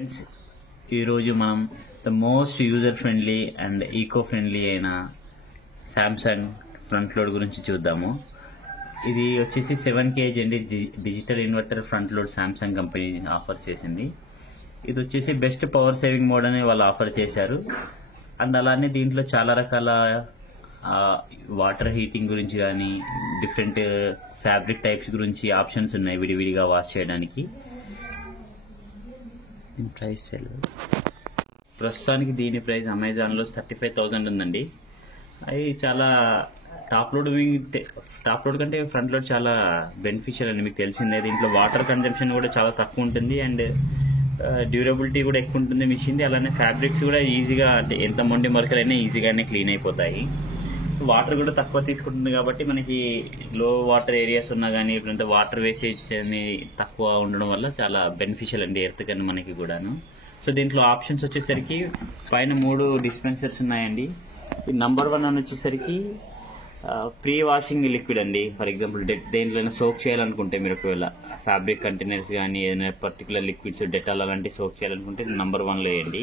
Friends, ఈరోజు మనం the most user friendly and eco friendly అయిన శాంసంగ్ ఫ్రంట్ లోడ్ గురించి చూద్దాము. ఇది వచ్చేసి 7 kg అండి, digital inverter front load Samsung company offer చేసింది. ఇది వచ్చేసి బెస్ట్ పవర్ సేవింగ్ మోడ్ అని వాళ్ళు ఆఫర్ చేశారు. అండ్ అలానే దీంట్లో చాలా రకాల వాటర్ హీటింగ్ గురించి కానీ డిఫరెంట్ ఫ్యాబ్రిక్ టైప్స్ గురించి ఆప్షన్స్ ఉన్నాయి విడివిడిగా వాష్ చేయడానికి. ప్రైస్ ప్రస్తుతానికి దీని ప్రైస్ అమెజాన్లో 35,000 ఉందండి. అది చాలా టాప్ లోడ్ కంటే ఫ్రంట్ లోడ్ చాలా బెనిఫిషియల్ అండి, మీకు తెలిసిందే. దీంట్లో వాటర్ కన్జంప్షన్ కూడా చాలా తక్కువ ఉంటుంది అండ్ డ్యూరబిలిటీ కూడా ఎక్కువ ఉంటుంది మిషన్ది. అలానే ఫ్యాబ్రిక్స్ కూడా ఈజీగా, అంటే ఎంత మొండి మరకలైనా ఈజీగానే క్లీన్ అయిపోతాయి. వాటర్ కూడా తక్కువ తీసుకుంటుంది కాబట్టి మనకి లో వాటర్ ఏరియాస్ ఉన్నా కానీ ఇప్పుడంతా వాటర్ వేసేజ్ అని తక్కువ ఉండడం వల్ల చాలా బెనిఫిషియల్ అండి ఎర్త్ కన్నా మనకి కూడాను. సో దీంట్లో ఆప్షన్స్ వచ్చేసరికి పైన 3 డిస్పెన్సర్స్ ఉన్నాయండి. నంబర్ 1 అని వచ్చేసరికి ప్రీ వాషింగ్ లిక్విడ్ అండి. ఫర్ ఎగ్జాంపుల్ దేంట్లోనే సోక్ చేయాలనుకుంటే మీరు ఒకవేళ ఫ్యాబ్రిక్ కంటైనర్స్ కానీ ఏదైనా పర్టికులర్ లిక్విడ్స్ డెటాల్ అలాంటివి సోక్ చేయాలనుకుంటే నంబర్ 1లో వేయండి.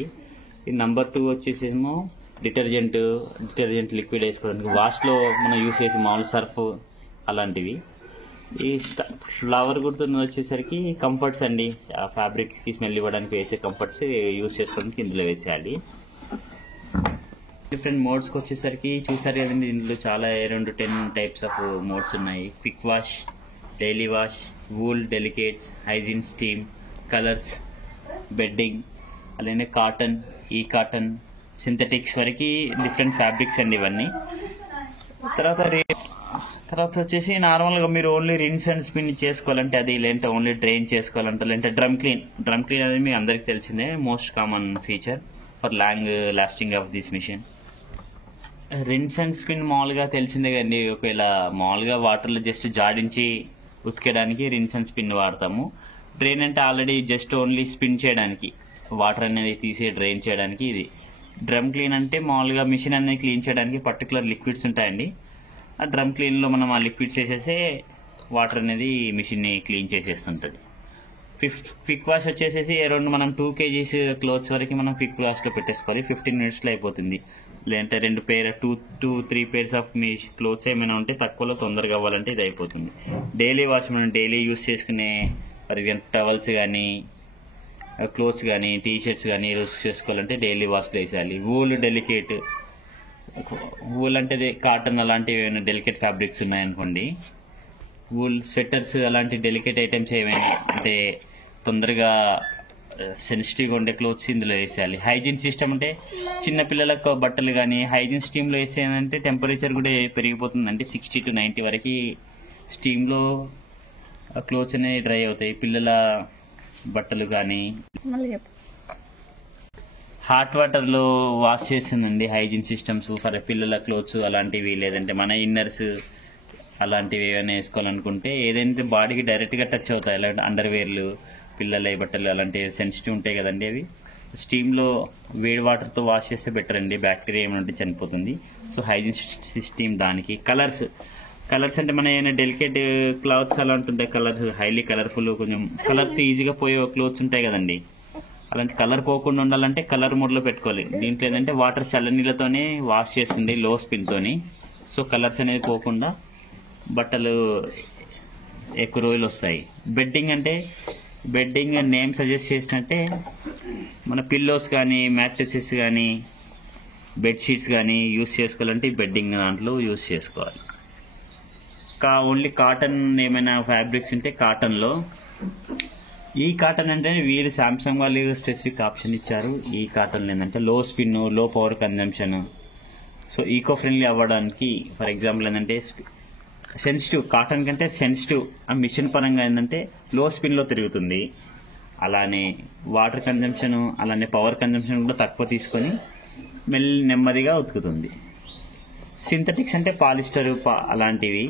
ఈ నంబర్ 2 వచ్చేసేమో డిటర్జెంట్ లిక్విడ్ వేసుకోవడానికి, వాష్లో మనం యూస్ చేసే మామూలు సర్ఫ్ అలాంటివి. ఈ ఫ్లవర్ గుర్తున్నది వచ్చేసరికి కంఫర్ట్స్ అండి, ఫ్యాబ్రిక్కి స్మెల్ ఇవ్వడానికి వేసే కంఫర్ట్స్ యూస్ చేసుకోవడానికి ఇందులో వేసేయాలి. డిఫరెంట్ మోడ్స్కి వచ్చేసరికి చూసారు కదండి, ఇందులో చాలా అరౌండ్ 10 టైప్స్ ఆఫ్ మోడ్స్ ఉన్నాయి. Quick wash, daily wash, wool, delicates, hygiene, steam, colours, bedding, అలానే కాటన్, ఈ కాటన్, సింథటిక్స్ వరకు డిఫరెంట్ ఫ్యాబ్రిక్స్ అండి ఇవన్నీ. తర్వాత వచ్చేసి నార్మల్గా మీరు ఓన్లీ రిన్స్ అండ్ స్పిన్ చేసుకోవాలంటే అది, లేదంటే ఓన్లీ డ్రైన్ చేసుకోవాలంటే, లేదంటే డ్రమ్ క్లీన్ అనేది మీకు అందరికి తెలిసిందే, most common feature for long lasting of this machine. Rinse and spin మామూలుగా తెలిసిందే కదండి, ఒకవేళ మామూలుగా వాటర్లో జస్ట్ జాడించి ఉతికేయడానికి రిన్స్ అండ్ స్పిన్ వాడతాము. డ్రైన్ అంటే ఆల్రెడీ జస్ట్ ఓన్లీ స్పిన్ చేయడానికి, వాటర్ అనేది తీసి డ్రైన్ చేయడానికి. ఇది డ్రమ్ క్లీన్ అంటే మామూలుగా మిషన్ అనేది క్లీన్ చేయడానికి పర్టికులర్ లిక్విడ్స్ ఉంటాయండి. ఆ డ్రమ్ క్లీన్లో మనం ఆ లిక్విడ్స్ వేసేస్తే వాటర్ అనేది మిషన్ని క్లీన్ చేసేస్తుంటుంది. క్విక్ వాష్ వచ్చేసేసి అరౌండ్ మనం 2 kgs క్లోత్స్ వరకు మనం క్విక్ వాష్లో పెట్టేసుకోవాలి, 15 minutesలో అయిపోతుంది. లేదంటే 2-3 pairs ఆఫ్ మీ క్లోత్స్ ఏమైనా ఉంటే తక్కువలో తొందరగా అవ్వాలంటే ఇది అయిపోతుంది. డైలీ వాష్ మనం డైలీ యూస్ చేసుకునే ఫర్ ఎగ్జాంపుల్ టవల్స్ కానీ క్లోత్స్ కానీ టీషర్ట్స్ కానీ యూస్ చేసుకోవాలంటే డైలీ వాష్లో వేసేయాలి. వూల్, డెలికేట్, వూల్ అంటే కాటన్ అలాంటివి ఏమైనా డెలికేట్ ఫ్యాబ్రిక్స్ ఉన్నాయనుకోండి, వూల్ స్వెటర్స్ అలాంటి డెలికేట్ ఐటమ్స్ ఏమైనా అంటే తొందరగా సెన్సిటివ్గా ఉండే క్లోత్స్ ఇందులో వేసేయాలి. హైజీన్ సిస్టమ్ అంటే చిన్నపిల్లలకు బట్టలు కానీ హైజీన్ స్టీమ్లో వేసేయాలంటే టెంపరేచర్ కూడా పెరిగిపోతుందంటే 60 to 90 వరకు స్టీమ్లో క్లోత్స్ అనేవి డ్రై అవుతాయి. పిల్లల బట్టలు కానీ హాట్ వాటర్లో వాష్ చేసిందండి హైజీన్ సిస్టమ్స్ ఫర్ పిల్లల క్లోత్స్ అలాంటివి, లేదంటే మన ఇన్నర్స్ అలాంటివి ఏమైనా వేసుకోవాలనుకుంటే ఏదైతే బాడీకి డైరెక్ట్గా టచ్ అవుతాయి, అలాంటి అండర్వేర్లు, పిల్లల బట్టలు అలాంటివి సెన్సిటివ్ ఉంటాయి కదండి, అవి స్టీమ్లో వేడి వాటర్తో వాష్ చేస్తే బెటర్ అండి, బ్యాక్టీరియా ఏమైనా ఉంటే చనిపోతుంది. సో హైజీన్ సిస్టమ్ దానికి. కలర్స్ అంటే మన ఏమైనా డెలికేట్ క్లాత్స్ అలాంటి ఉంటాయి, కలర్స్ హైలీ కలర్ఫుల్, కొంచెం కలర్స్ ఈజీగా పోయే క్లోత్స్ ఉంటాయి కదండి, అలాంటి కలర్ పోకుండా ఉండాలంటే కలర్ మోడ్లో పెట్టుకోవాలి. దీంట్లో ఏంటంటే వాటర్ చల్లనీళ్ళతోనే వాష్ చేస్తుంది లో స్పిన్తోని. సో కలర్స్ అనేది పోకుండా బట్టలు ఎక్కువ రోజులు వస్తాయి. బెడ్డింగ్ నేమ్ సజెస్ట్ చేసినట్టే మన పిల్లోస్ కానీ మ్యాట్రెసెస్ కానీ బెడ్షీట్స్ కానీ యూస్ చేసుకోవాలంటే బెడ్డింగ్ దాంట్లో యూస్ చేసుకోవాలి. ఓన్లీ కాటన్ ఏమైనా ఫ్యాబ్రిక్స్ ఉంటే కాటన్లో, ఈ కాటన్ అంటే వీరు శాంసంగ్ వాళ్ళు స్పెసిఫిక్ ఆప్షన్ ఇచ్చారు. ఈ కాటన్ ఏంటంటే low spin, low power consumption, so eco friendly అవ్వడానికి. ఫర్ ఎగ్జాంపుల్ ఏంటంటే సెన్సిటివ్, కాటన్ కంటే సెన్సిటివ్ ఆ మిషన్ పరంగా ఏంటంటే లో స్పిన్లో తిరుగుతుంది. అలానే వాటర్ కన్జంప్షన్ అలానే పవర్ కన్జంప్షన్ కూడా తక్కువ తీసుకొని నెమ్మదిగా ఉతుకుతుంది. సింథటిక్స్ అంటే పాలిస్టర్ అలాంటివి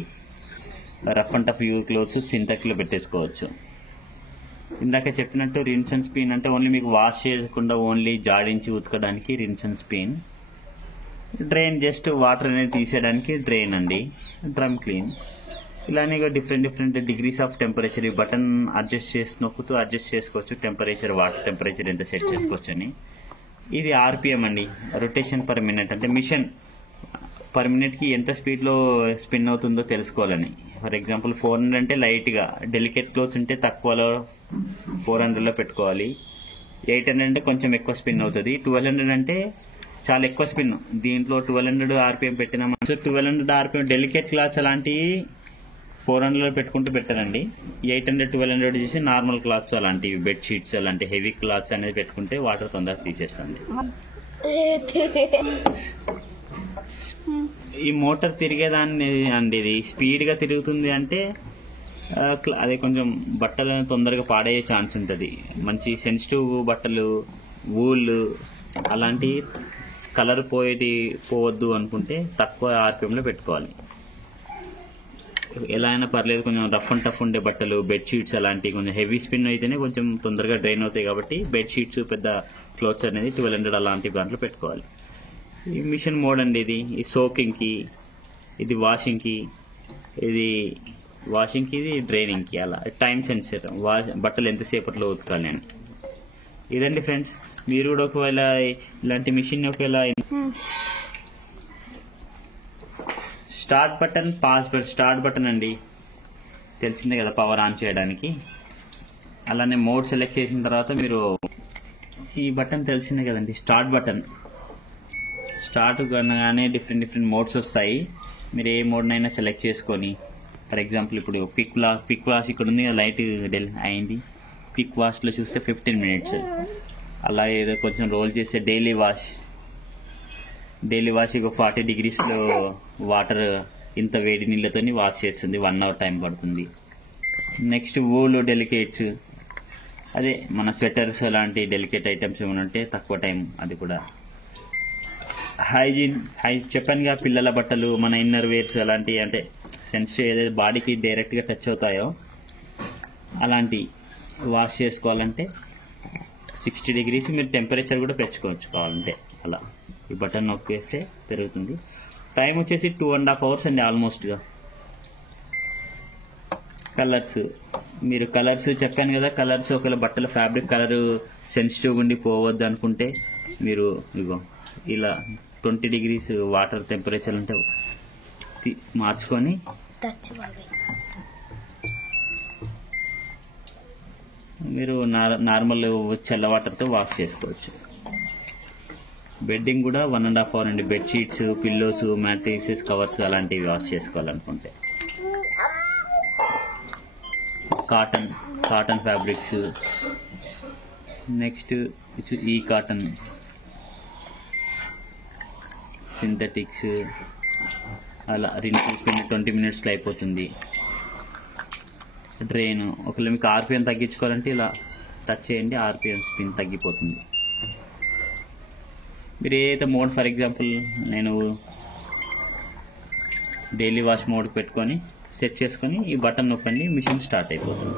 రఫ్ అండ్ టఫ్ క్లోత్స్ సింథటిక్లో పెట్టేసుకోవచ్చు. ఇందాక చెప్పినట్టు రిన్స్ అండ్ స్పిన్ అంటే ఓన్లీ మీకు వాష్ చేయకుండా ఓన్లీ జాడించి ఉతకడానికి rinse and spin. Drain just water అనేది తీసేయడానికి డ్రైన్ అండి. డ్రమ్ క్లీన్ ఇలానే డిఫరెంట్ డిగ్రీస్ ఆఫ్ టెంపరేచర్ ఈ బటన్ అడ్జస్ట్ చేసి నొక్కుతూ అడ్జస్ట్ చేసుకోవచ్చు టెంపరేచర్, వాటర్ టెంపరేచర్ ఎంత సెట్ చేసుకోవచ్చు అని. ఇది ఆర్పిఎం అండి, రొటేషన్ పర్ మినిట్. అంటే మిషన్ పర్ మినిట్కి ఎంత స్పీడ్లో స్పిన్ అవుతుందో తెలుసుకోవాలని. ఫర్ ఎగ్జాంపుల్ 400 అంటే లైట్గా, డెలికేట్ క్లోత్స్ ఉంటే తక్కువలో 400లో పెట్టుకోవాలి. 800 అంటే కొంచెం ఎక్కువ స్పిన్ అవుతుంది. 1200 అంటే చాలా ఎక్కువ స్పిన్. దీంట్లో 1200 ఆర్పిఎం పెట్టినా 1200 ఆర్పిఎం డెలికేట్ క్లాత్స్ అలాంటివి 400లో పెట్టుకుంటూ పెట్టారండి. 800 1200 చేసి నార్మల్ క్లాత్స్ అలాంటివి బెడ్షీట్స్ అలాంటి హెవీ క్లాత్స్ అనేది పెట్టుకుంటే వాటర్ తొందరగా తీసేస్తుంది. ఈ మోటార్ తిరిగేదాన్ని అండి, ఇది స్పీడ్ గా తిరుగుతుంది అంటే అదే కొంచెం బట్టలను తొందరగా పాడయ్యే ఛాన్స్ ఉంటుంది. మంచి సెన్సిటివ్ బట్టలు, వూల్ అలాంటి కలర్ పోవద్దు అనుకుంటే తక్కువ ఆర్పిఎంలో పెట్టుకోవాలి. ఎలా అయినా పర్లేదు, కొంచెం రఫ్ అండ్ టఫ్ ఉండే బట్టలు, బెడ్షీట్స్ అలాంటివి కొంచెం హెవీ స్పిన్ అయితేనే కొంచెం తొందరగా డ్రైన్ అవుతాయి కాబట్టి బెడ్షీట్స్, పెద్ద క్లోత్స్ అనేది 1200 అలాంటి దాంట్లో పెట్టుకోవాలి. ఈ మిషన్ మోడ్ అండి, ఇది సోకింగ్కి, ఇది వాషింగ్కి, ఇది డ్రైనింగ్కి, అలా టైం సెన్సర్ బట్టలు ఎంతసేపట్లో ఉతకాలి అని. ఇదండి ఫ్రెండ్స్, మీరు కూడా ఒకవేళ ఇలాంటి మిషన్ ఒకవేళ start button, pass button. Start button అండి తెలిసిందే కదా, పవర్ ఆన్ చేయడానికి. అలానే మోడ్ సెలెక్ట్ చేసిన తర్వాత మీరు ఈ బటన్ తెలిసిందే కదండి, స్టార్ట్ బటన్. స్టార్ట్ కానీ డిఫరెంట్ మోడ్స్ వస్తాయి. మీరు ఏ మోడ్నైనా సెలెక్ట్ చేసుకొని, ఫర్ ఎగ్జాంపుల్ ఇప్పుడు క్విక్ వాష్ ఇక్కడ ఉంది, లైట్ అయింది. క్విక్ వాష్లో చూస్తే 15 minutes. అలా ఏదో కొంచెం రోల్ చేస్తే డైలీ వాష్ ఇక 40 degreesలో వాటర్ ఇంత వేడి నీళ్ళతో వాష్ చేస్తుంది. 1 hour టైం పడుతుంది. నెక్స్ట్ వూల్ డెలికేట్స్, అదే మన స్వెటర్స్ అలాంటి డెలికేట్ ఐటమ్స్ ఏమైనా ఉంటే తక్కువ టైం. అది కూడా హైజీన్ చెప్పానుగా, పిల్లల బట్టలు, మన ఇన్నర్ వేర్స్ అలాంటివి, అంటే సెన్సిటివ్ ఏదైతే బాడీకి డైరెక్ట్గా టచ్ అవుతాయో అలాంటి వాష్ చేసుకోవాలంటే 60 degrees మీరు టెంపరేచర్ కూడా పెంచుకోవచ్చు కావాలంటే. అలా ఈ బటన్ నొక్కేస్తే పెరుగుతుంది. టైం వచ్చేసి 2.5 hours అండి ఆల్మోస్ట్గా. కలర్స్, మీరు కలర్స్ చెప్పాను కదా, కలర్స్ ఒకవేళ బట్టల ఫ్యాబ్రిక్ కలర్ సెన్సిటివ్గా ఉండి పోవద్దు అనుకుంటే మీరు ఇగో ఇలా 20 degrees వాటర్ టెంపరేచర్ అంటే మార్చుకొని మీరు నార్మల్ చల్ల వాటర్తో వాష్ చేసుకోవచ్చు. బెడ్డింగ్ కూడా 1.5 hour అండి. బెడ్షీట్స్, పిల్లోస్, మ్యాట్రిసెస్, కవర్స్ అలాంటివి వాష్ చేసుకోవాలనుకుంటే. కాటన్ ఫ్యాబ్రిక్స్, నెక్స్ట్ ఈ కాటన్, సింథటిక్స్, అలా రిన్స్ స్పెండ్ 20 minutesలో అయిపోతుంది. డ్రైన్, ఒకవేళ మీకు ఆర్పిఎం తగ్గించుకోవాలంటే ఇలా టచ్ చేయండి, ఆర్పిఎం స్పిన్ తగ్గిపోతుంది. మీరు ఏదైతే మోడ్, ఫర్ ఎగ్జాంపుల్ నేను డైలీ వాష్ మోడ్ పెట్టుకొని సెట్ చేసుకొని ఈ బటన్ నొక్కండి, మిషన్ స్టార్ట్ అయిపోతుంది.